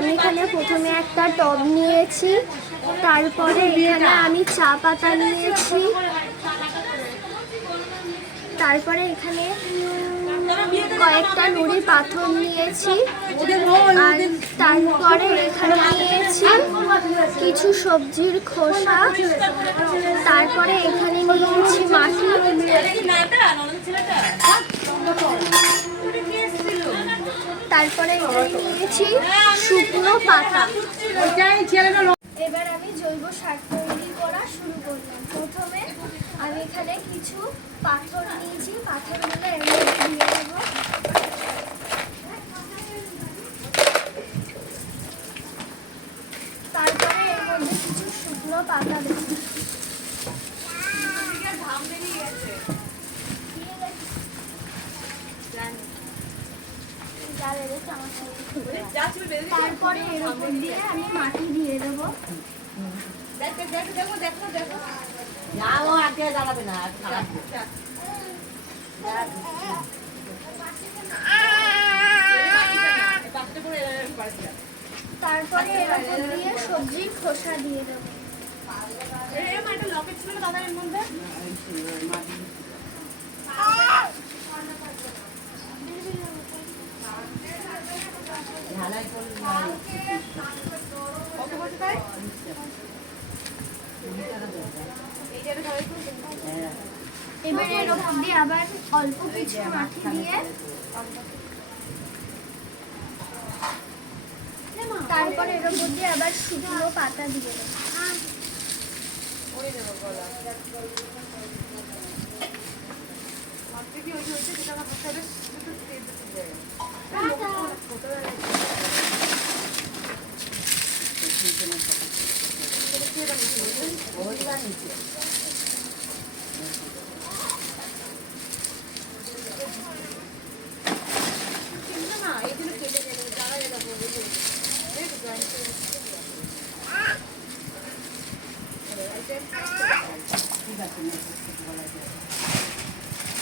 আমি এখানে প্রথমে একটা টব নিয়েছি, তারপরে এখানে আমি চা পাতা নিয়েছি, তারপরে এখানে কয়েকটা নুড়ি পাথর নিয়েছি, আর তারপরে এখানে নিয়েছি কিছু সবজির খোসা, তারপরে এখানে নিয়েছি মাটি, তারপরে এখানে নিয়েছি শুকনো পাতা। এবার আমি জৈব সার তৈরি করা শুরু করলাম। প্রথমে আমি এখানে কিছু পাথর নিয়েছি, পাথরগুলো এর মধ্যে দিয়ে দেবো। তারপরে এর মধ্যে কিছু শুকনো পাতা দেবো। তারপরে এর উপর দিয়ে আমি মাটি দিয়ে দেবো। তারপরে এর উপর দিয়ে সবজির খোসা দিয়ে দেবো। লকেট ছিল দাদা এর মধ্যে। এবার এর উপর দিয়ে আবার অল্প কিছু মাটি দিয়ে তারপর এর উপর দিয়ে আবার শুকনো পাতা দিয়ে দেবো।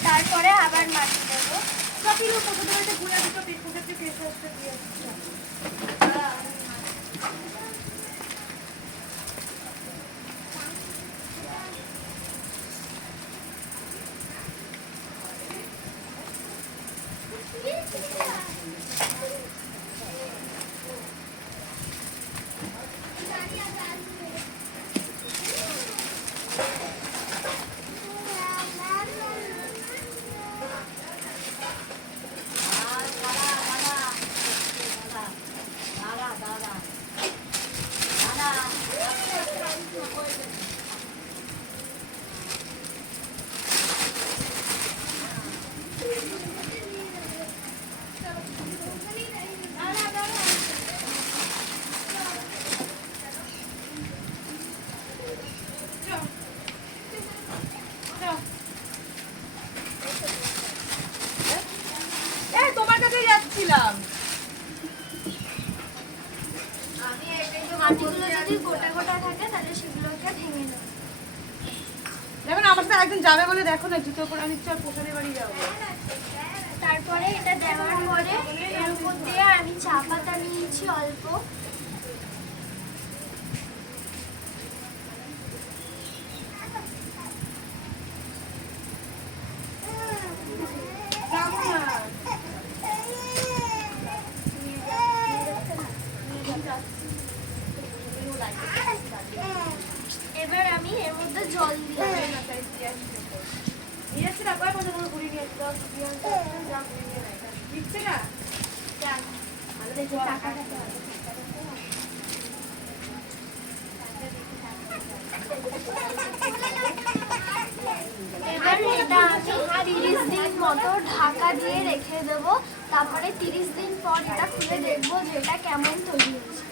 তারপরে আবার মাটি দেবো। মাটিগুলো যদি গোটা গোটা থাকে তাহলে সেগুলোকে ভেঙে নেব। দেখো না আমার সাথে একদিন যাবে বলে দেখো না জুতো পরে আমি চল পোষারে বাড়ি যাবো। তারপরে এটা দেওয়ার পরে এর উপর দিয়ে আমি চা পাতা নিয়েছি অল্প, এবার আমি এর মধ্যে জল দিয়ে এবার এটা আমি 30 দিন মতো ঢাকা দিয়ে রেখে দেবো। তারপরে 30 দিন পর এটা খুলে দেখবো যে এটা কেমন তৈরি হয়েছে।